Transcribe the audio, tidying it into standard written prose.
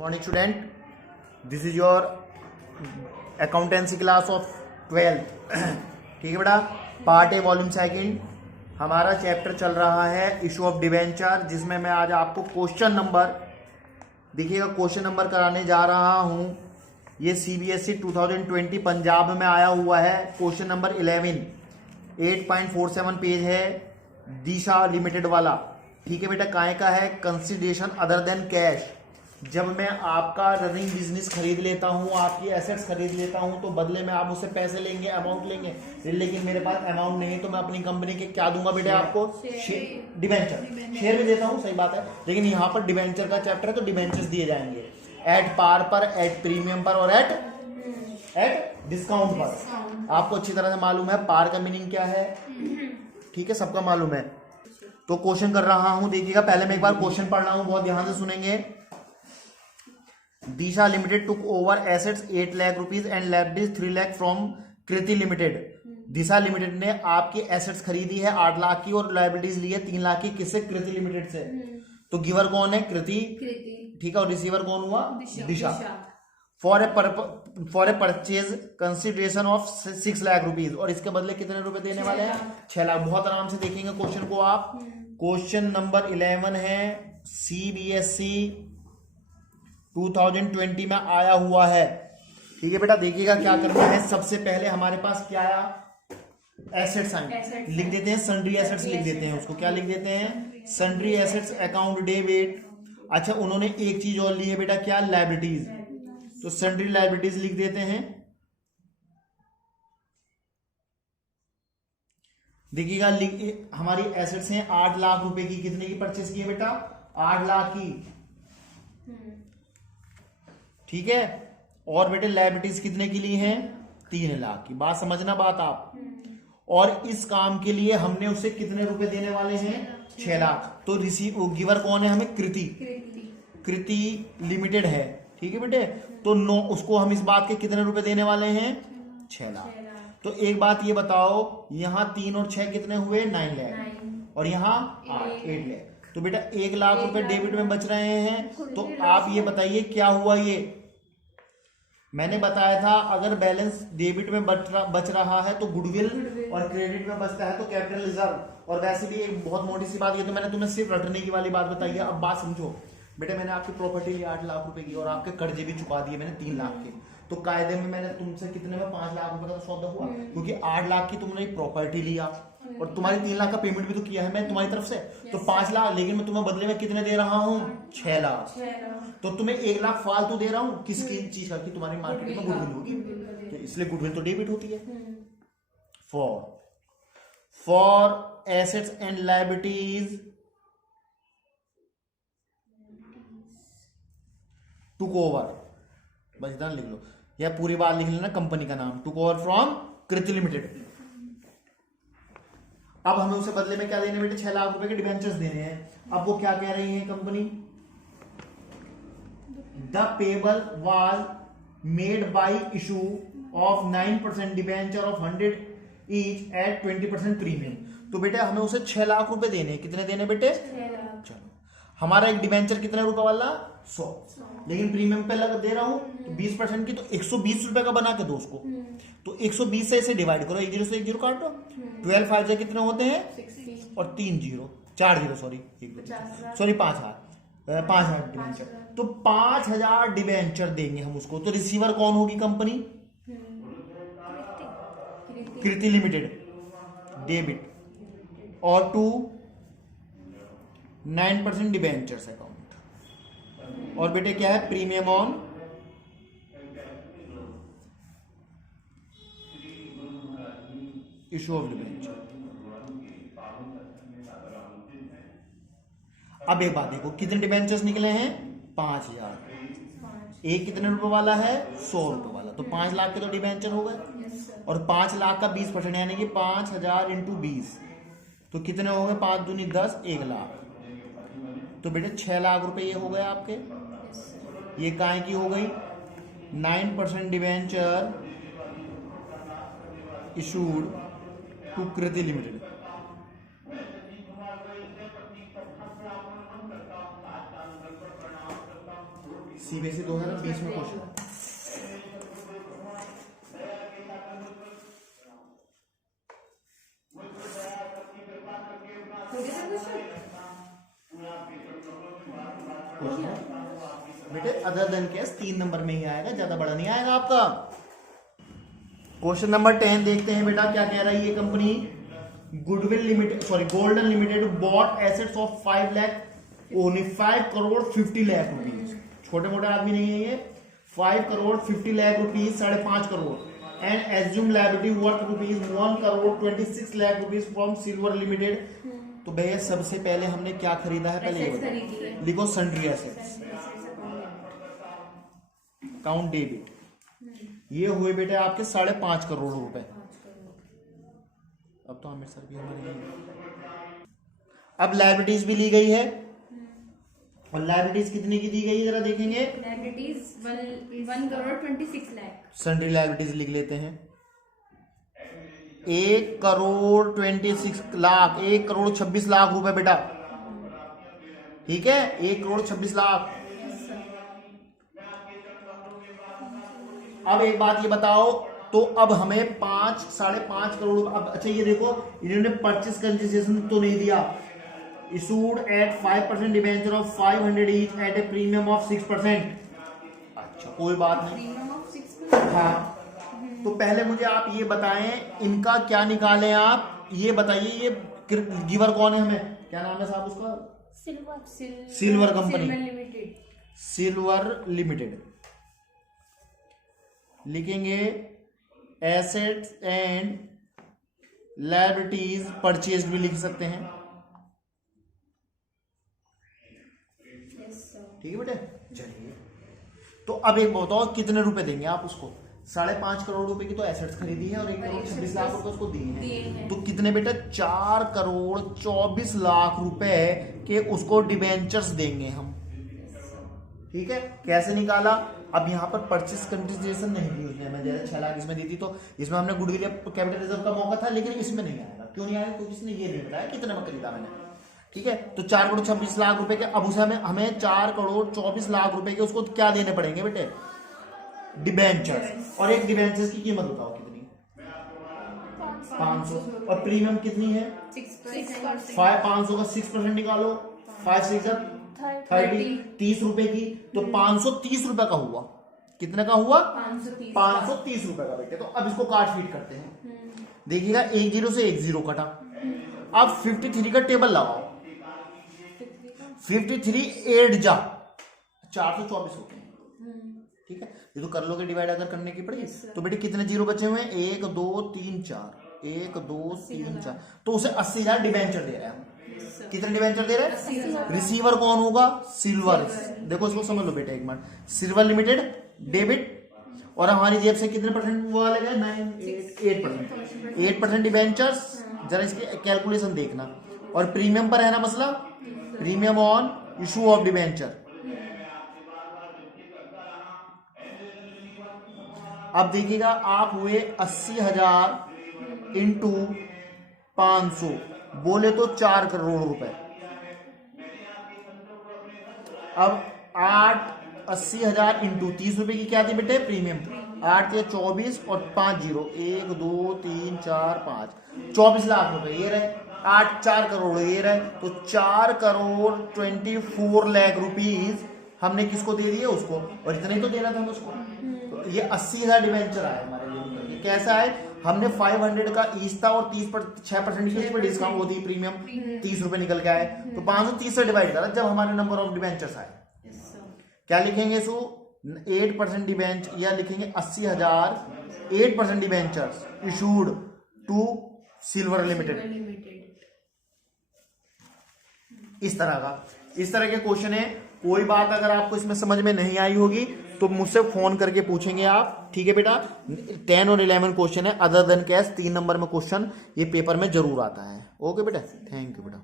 Morning student, this is your accountancy class of 12th। ठीक है बेटा। पार्ट ए वॉल्यूम सेकंड हमारा chapter चल रहा है इशू ऑफ डिवेंचर, जिसमें मैं आज आपको क्वेश्चन नंबर देखिएगा क्वेश्चन नंबर कराने जा रहा हूं। ये सीबीएसई 2020 पंजाब में आया हुआ है। क्वेश्चन नंबर 11 8.47 पेज है, दिशा लिमिटेड वाला। ठीक है बेटा। काय का है? Consideration other than cash. जब मैं आपका रनिंग बिजनेस खरीद लेता हूं, आपकी एसेट्स खरीद लेता हूं, तो बदले में आप मुझसे पैसे लेंगे, अमाउंट लेंगे। लेकिन मेरे पास अमाउंट नहीं है, तो मैं अपनी कंपनी के क्या दूंगा बेटा आपको? डिवेंचर। शेयर भी देता हूं, सही बात है, लेकिन यहाँ पर डिवेंचर का चैप्टर है तो डिवेंचर्स दिए जाएंगे एट पार पर, एट प्रीमियम पर और एट डिस्काउंट पर। आपको अच्छी तरह से मालूम है पार का मीनिंग क्या है। ठीक है, सबका मालूम है। तो क्वेश्चन कर रहा हूं, देखिएगा। पहले मैं एक बार क्वेश्चन पढ़ रहा हूं, बहुत ध्यान से सुनेंगे। Disha limited took over assets 8 lakh rupees and liabilities 3 lakh from Kriti limited. Disha limited ने आपकी एसेट्स खरीदी है 8 लाख की और लायबिलिटीज ली है 3 लाख की। किससे? कृति लिमिटेड से। तो गिवर कौन है? कृति। ठीक है। और रिसीवर कौन हुआ? Disha. For a purchase consideration of 6 lakh rupees. और इसके बदले कितने रुपए देने वाले हैं? 6 लाख। बहुत आराम से देखेंगे क्वेश्चन को आप। क्वेश्चन नंबर 11 है, सीबीएसई 2020 में आया हुआ है। ठीक है बेटा। देखिएगा क्या करना है। सबसे पहले हमारे पास क्या आया? एसेट्स आए, लिख देते हैं सन्ड्री एसेट्स, लिख देते हैं उसको। क्या लिख देते हैं? Sundry assets account debit. अच्छा, उन्होंने एक चीज और ली है बेटा, क्या? लायबिलिटीज। तो सन्ड्री लायबिलिटीज लिख देते हैं। देखिएगा हमारी एसेट्स हैं 8 लाख रुपए की। कितने की परचेस की है बेटा? 8 लाख की। ठीक है। और बेटे लायबिलिटीज कितने की ली हैं? 3 लाख की। बात समझना बात आप। और इस काम के लिए हमने उसे कितने रुपए देने वाले हैं? 6 लाख। तो गिवर कौन है हमें? कृति। कृति लिमिटेड है। ठीक है बेटे। तो उसको हम इस बात के कितने रुपए देने वाले हैं? 6 लाख। तो एक बात ये बताओ, यहां 3 और 6 कितने हुए? 9 लाख। और यहां 8 लाख। तो बेटा 1 लाख रुपए डेबिट में बच रहे हैं। तो आप ये बताइए क्या हुआ? ये मैंने बताया था, अगर बैलेंस डेबिट में बच रहा है तो गुडविल, और क्रेडिट में बचता है तो कैपिटल रिजर्व। और वैसे भी एक बहुत मोटी सी बात, ये तो मैंने तुम्हें सिर्फ रटने की वाली बात बताई है। अब बात समझो बेटे। मैंने आपकी प्रॉपर्टी ली 8 लाख रुपए की और आपके कर्जे भी चुका दिए मैंने 3 लाख के। तो कायदे में मैंने तुमसे कितने में 5 लाख रुपए का सौदा हुआ, क्योंकि 8 लाख की तुमने एक प्रॉपर्टी लिया और तुम्हारी 3 लाख का पेमेंट भी तो किया है मैं तुम्हारी तरफ से। तो 5 लाख, लेकिन मैं तुम्हें बदले में कितने दे रहा हूँ? 6 लाख। तो तुम्हें 1 लाख फालतू दे रहा हूँ। किसकी चीज का? कि तुम्हारी मार्केट में गुडविल होगी, तो इसलिए गुडविल तो डेबिट होती है। For assets and liabilities took over, बस इतना लिख लो, या पूरी बात लिख लेना, कंपनी का नाम took over from Kriti limited. अब हमें उसे बदले में क्या देने बेटे? 6 लाख रुपए के डिबेंचर्स देने हैं। अब वो क्या कह रही है company? The payable was made by issue of 9% debenture of 100 each eight 20% premium. तो बेटे हमें उसे 6 लाख रुपए देने। कितने देने बेटे? 6 लाख। चलो, हमारा एक डिबेंचर कितने रुपए वाला? 100। लेकिन प्रीमियम पे लगा दे रहा हूं तो 20% की, तो 120 रुपए का बना के दो उसको। तो 120 से इसे डिवाइड करो, 1 0 से 1 0 काट दो। 12 5 से कितने होते हैं? 60। और 3 0 4 0 सॉरी 5,000 डिबेंचर। तो 5,000 डिबेंचर देंगे हम उसको। तो रिसीवर कौन होगी? कंपनी कृति लिमिटेड डेबिट। और टू 9% डिबेंचर्स अकाउंट। और बेटे क्या है? Premium on issue of debenture. अब एक बात देखो, कितने डिबेंचर्स निकले हैं? 5,000। एक कितने रुपए वाला है? 100 रुपए वाला। तो 5 लाख के तो डिबेंचर हो गए। और 5 लाख का 20% यानी कि 5,000 इंटू 20, तो कितने हो गए? 5 दूनी 10, 1 लाख। तो बेटे 6 लाख रुपए ये हो गए आपके। ये काय की हो गई? 9% debenture issued to Kriti limited. CBSE 2020 में क्वेश्चन। बेटे अदर देन केस 3 नंबर में ही आएगा, ज्यादा बड़ा नहीं आएगा आपका। क्वेश्चन नंबर 10 देखते हैं बेटा क्या कह रही है company. Goodwill limited golden limited bot assets of 5 lakh only 5 crore 50 lakh rupees. छोटे मोटे आदमी नहीं है ये। 5 crore 50 lakh rupees, 5.5 crore and assume liability worth rupees 1 crore 26 lakh rupees from silver limited. तो भैया सबसे पहले हमने क्या खरीदा है, पहले ये बताओ। लिखो सन्ड्री एसेट्स, अकाउंट डेबिट। ये हुए बेटे आपके 5.5 करोड़ रुपए। अब तो आमिर सर भी हमारे। अब लायबिलिटीज भी ली गई है, और लायबिलिटीज कितने की दी गई है जरा देखेंगे। Liabilities 1 crore 26 lakh. Sundry liabilities लिख लेते हैं। 1 करोड़ 26 लाख, 1 करोड़ 26 लाख रुपए बेटा, ठीक है। 1 करोड़ 26 लाख। अब एक बात ये बताओ, तो अब हमें 5.5 करोड़। अब अच्छा ये देखो, इन्होंने परचेस कंसिडरेशन तो नहीं दिया। Issued at 5% debenture of 500 each eight A premium of 6%। अच्छा कोई बात नहीं, हाँ। तो पहले मुझे आप ये बताएं, इनका क्या निकालें आप ये बताइए। ये गिवर कौन है हमें, क्या नाम है साहब उसका? Silver company, silver limited. लिखेंगे एसेट्स एंड लायबिलिटीज परचेज भी लिख सकते हैं, ठीक है बेटे। चलिए तो अब एक बताओ कितने रुपए देंगे आप उसको। 5.5 करोड़ रुपए की तो एसेट्स खरीदी है और 1 करोड़ 26 लाख रुपए उसको दिए हैं। तो कितने बेटा 4 करोड़ 24 लाख रुपए के उसको डिबेंचर्स देंगे हम, ठीक है। कैसे निकाला, अब यहाँ पर परचेस कंसिडरेशन नहीं दी उसने हमें, जैसे 6 लाख इसमें दी थी, तो इसमें हमने गुडविल कैपिटल रिजर्व का मौका था, लेकिन इसमें नहीं आएगा। क्यों नहीं आएगा, क्योंकि इसने ये नहीं बताया कितने में खरीदा मैंने, ठीक है। तो 4 करोड़ 26 लाख रुपए के, अब उसे हमें 4 करोड़ 24 लाख रुपए के उसको क्या देने पड़ेंगे बेटे, डिबेंचर्स। और एक डिबेंचर्स की कीमत बताओ कितनी, 500। और प्रीमियम कितनी है 500 का 6% निकालो, 5 6 30, 30 रुपए की। तो 530 रुपए का हुआ। कितने का हुआ, 530 रुपए का बेटे। तो अब इसको काट फीट करते हैं, देखिएगा 1 0 से 1 0 कटा। अब 53 का टेबल लगाओ, 53 8 जा 424 होते हैं, ठीक है। ये तो कर लोगे डिवाइड अगर करने की पड़ेगी। तो बेटे कितने जीरो बचे हुए हैं, 1 2 3 4, 1 2 3 4। तो उसे 80,000 डिबेंचर दे रहे हैं हम। कितने डिबेंचर दे रहे हैं, रिसीवर कौन होगा, सिल्वर। देखो इसको समझ लो बेटे एक मिनट, सिल्वर लिमिटेड डेबिट, और हमारी जेब से कितने परसेंट वो वाले गए, 8% डिबेंचर्स। जरा इसके कैलकुलेशन देखना। और प्रीमियम पर है ना मसला, premium on issue of debenture. अब देखिएगा आप हुए 80,000 इंटू 500, बोले तो 4 करोड़ रुपए। अब 80,000 इंटू 30 रुपए की क्या थी बेटे, प्रीमियम। 8 के 24 और 5 0, 1 2 3 4 5, 24 लाख रुपए ये रहे। 8 4 करोड़ ये रहे। तो 4 करोड़ 24 लाख रुपीज हमने किसको दे दिए, उसको। और इतना ही तो देना था हमें उसको। तो ये 80,000 डिबेंचर आए हमारे लिए। कैसा है, हमने 500 का ईच था और 6% की उस पर डिस्काउंट होती प्रीमियम, 30 रुपए निकल के आए। तो 530 से डिवाइड करा जब हमारे नंबर ऑफ डिबेंचर्स आए। क्या लिखेंगे इसको, 8% डिबेंचर, या लिखेंगे 80,000 8% debentures issued to silver limited. इस तरह के क्वेश्चन है। कोई बात अगर आपको इसमें समझ में नहीं आई होगी तो मुझसे फोन करके पूछेंगे आप, ठीक है बेटा। 10 और 11 क्वेश्चन है, अदर देन कैश 3 नंबर में क्वेश्चन ये पेपर में जरूर आता है। ओके बेटा, थैंक यू बेटा।